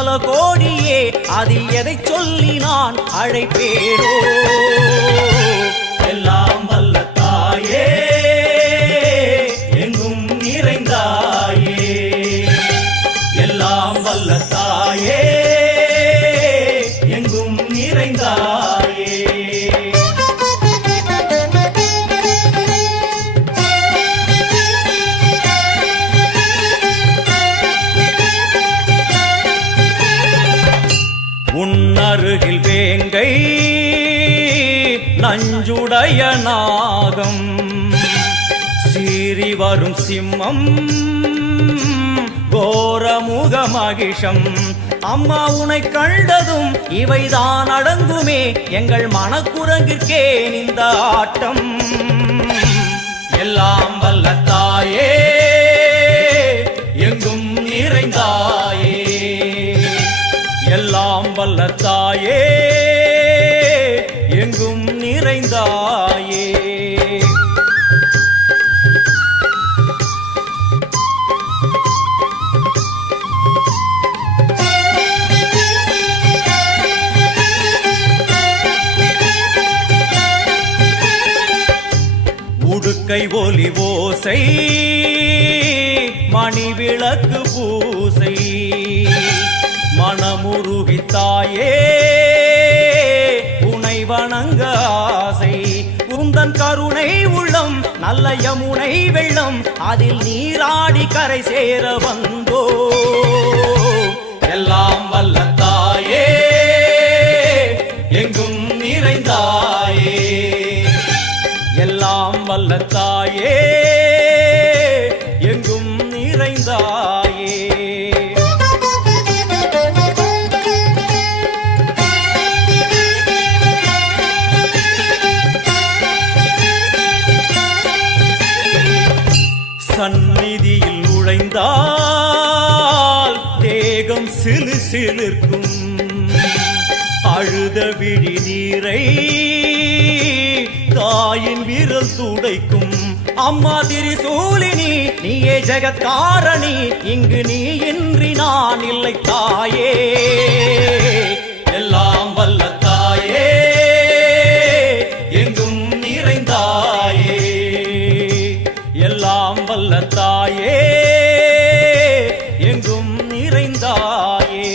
பல கோடியே அதில் எதை சொல்லி நான் அழைப்பேனோ எல்லாம் வல்ல தாயே எங்கும் நிறைந்தாயே எல்லாம் வல்ல தாயே எங்கும் நிறைந்தாயே உன்னருகில் வேங்கை நஞ்சுடைய நாகம் சீறி வரும் சிம்மம் கோரமுக மகிஷம் அம்மா உனை கண்டதும் இவைதான் அடங்குமே எங்கள் மனக்குரங்கிற்கே இந்த ஆட்டம் எல்லாம் வல்ல தாயே எங்கும் நிறைந்தாயே எல்லாம் வல்ல தாயே எங்கும் நிறைந்தாயே உடுக்கை ஒலி ஓசை மணி விளக்கு பூசை மனமுருகித்தாயே உனை வணங்க ஆசை உந்தன் கருணை உள்ளம் நல்ல யமுனை வெள்ளம் அதில் நீராடி கரை சேர வந்தோ எல்லாம் வல்ல தாயே எங்கும் நிறைந்தாயே எல்லாம் வல்ல தாயே எங்கும் நிறைந்தாயே சந்நிதியில் நுழைந்தால் தேகம் சிலு சிலிர்க்கும் அழுத விழி நீரை தாயின் விரல் துடைக்கும் அம்மா திரிசூலினி நீயே ஜெகத்காரணி இங்கு நீ இன்றி நான் இல்லை தாயே எல்லாம் வல்ல தாயே எங்கும் நிறைந்தாயே எல்லாம் வல்ல தாயே எங்கும் நிறைந்தாயே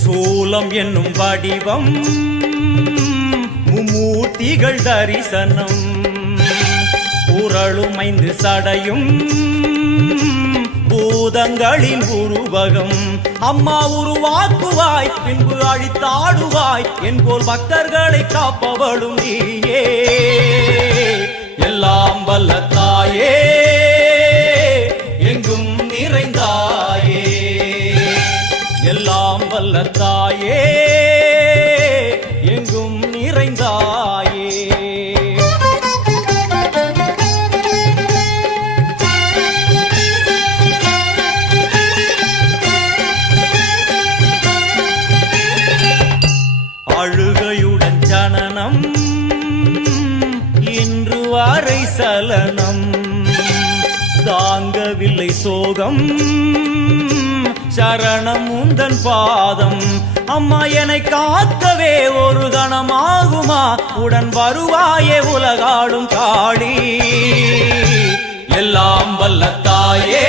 சூலம் என்னும் வடிவம் மும்மூர்த்திகள் தரிசனம் உரளும் 5 சடையும் பூதங்களின் உருவகம் அம்மா உருவாக்குவாய் பின்பு அழித்தாடுவாய் என்போல் பக்தர்களை காப்பவளும் நீயே எல்லாம் வல்ல தாயே எங்கும் நிறைந்தாயே எல்லாம் வல்ல தாயே எங்கும் நிறைந்தாயே அழுகையுடன் ஜனனம் இன்று வரை சலனம் தாங்கவில்லை சோகம் சரணம் உந்தன் பாதம் அம்மா என்னை காக்கவே ஒரு கணமாகுமா உடன் வருவாயே உலகாடும் காளி எல்லாம் வல்ல தாயே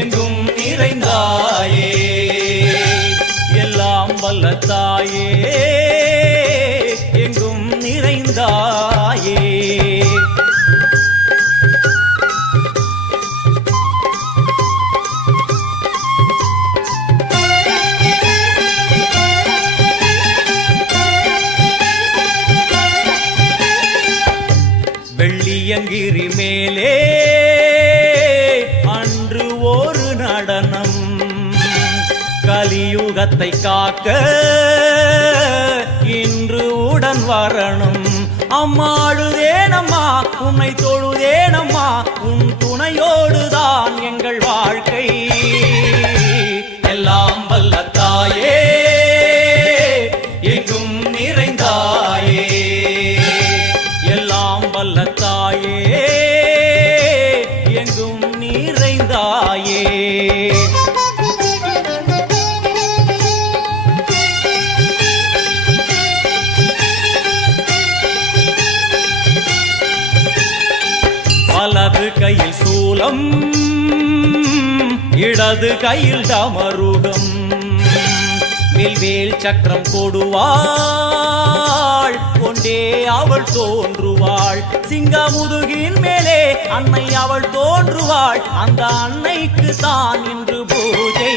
எங்கும் நிறைந்தாயே எல்லாம் வல்ல தாயே எங்கும் நிறைந்தாயே வெள்ளியங்கிரி மேலே அன்று ஒரு நடனம் கலியுகத்தை காக்க இன்று உடன் வரணும் அம்மா அழுதேனம்மா உன்னை தொழுதேனம்மா உன் துணையோடுதான் எங்கள் வாழ்க்கை கையில் சூலம் இடது கையில் டமருகம் வில்வேல் சக்கரம் கொடுவாள் கொண்டே அவள் தோன்றுவாள் சிங்கமுதுகின் மேலே அன்னை அவள் தோன்றுவாள் அந்த அன்னைக்கு தான் இன்று பூஜை